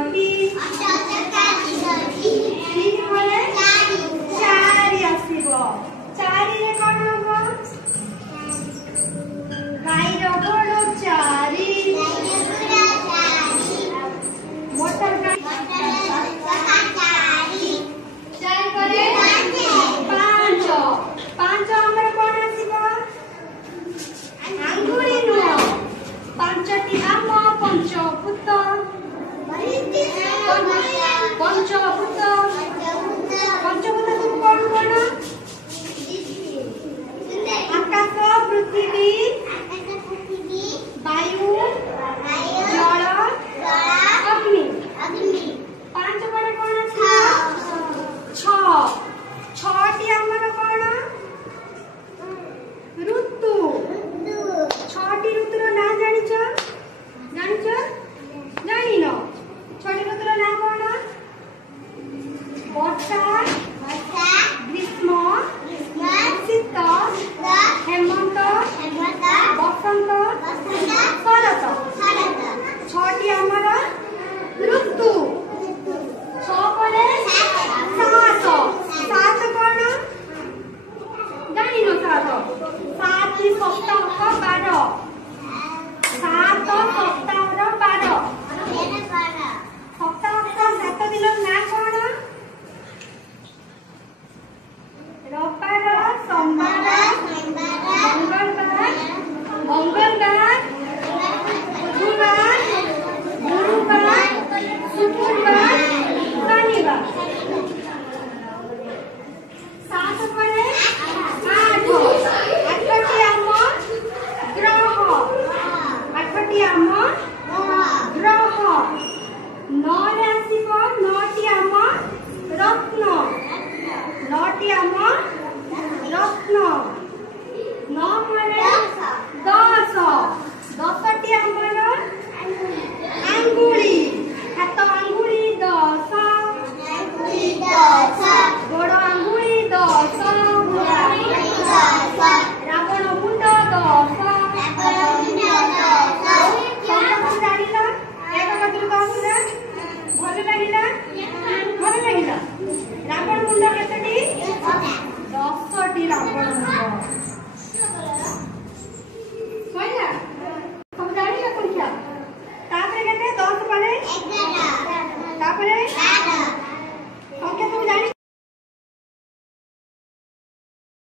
ତିନୋଟି ତିନି ପରେ ଚାରି ଆସିବ। ଚାରିରେ କଣ ହବ? ଗାଈର ଗୋଡ଼ ଚାରି ମୋଟର ଗାଡ଼ି ଚାରି ପରେ ପାଞ୍ଚ। ପାଞ୍ଚ ଆମର କଣ ଆସିବ? ଆଙ୍ଗୁଳି ନୁହଁ, ପାଞ୍ଚଟି ଆମ ପଞ୍ଚଭୂତ ପଞ୍ଚଭୂତ ପଞ୍ଚଭୂତ କଣ କଣ? ଆକାଶ, ପୃଥିବୀ, ବାୟୁ, ଜଳ, ଅଗ୍ନି। ପାଞ୍ଚ ପରେ କଣ ଆସିବ? ଛଅ। ଛଅଟି ଆମର କଣ? ଋତୁ। ଛଅଟି ଋତୁର ନାଁ ଜାଣିଛ? ଜାଣିଛ? ଜାଣିନ? ଛଅଟି ଋତୁର ନାଁ କଣ? ବର୍ଷା, ଗ୍ରୀଷ୍ମ, ଶୀତ, ହେମନ୍ତ, ବସନ୍ତ, ଶରତ। ଛଅଟି ଆମର ଋତୁ। ଛଅ ପରେ ସାତ। ସାତ କଣ? ଜାଣିନ? ସାତ ସାତ ସପ୍ତାହ 12। ସାତ ସପ୍ତାହର 12। ସପ୍ତାହର 7 ଦିନର ନାଁ କଣ? ରବିବାର, ସୋମବାର, ମଙ୍ଗଳବାର, ବୁଧବାର, ଗୁରୁବାର, ଶୁକ୍ରବାର, ଶନିବାର। ସାତ ପରେ ଆଠ। ଆଠଟି ଆମ ଗ୍ରହ। ଆଠଟି ଆମ ଗ୍ରହ। ନଅରେ ଆସିବ ନଅଟି ଆମ ରତ୍ନ। ନଅଟି ଆମ ରତ୍ନ। ନଅ ପରେ 10। 10ଟି ଆମର ଆଙ୍ଗୁଳି। ହାତ ଆଙ୍ଗୁଳି 10। ଗୋଡ଼ ଆଙ୍ଗୁଳି 10। ରାବଣ ମୁଣ୍ଡ 10। ଜାଣିଲ? ଏକ କତିରୁ 10 ଭଲ ଲାଗିଲା? ଭଲ ଲାଗିଲା? ରାବଣ ମୁଣ୍ଡ କେତୋଟି? 10ଟି ରାବଣ ମୁଣ୍ଡ। ସଇଲା? ସବୁ ଜାଣିଲ ସଂଖ୍ୟା? ତାପରେ କେତେ? 10 ପରେ 11। ତାପରେ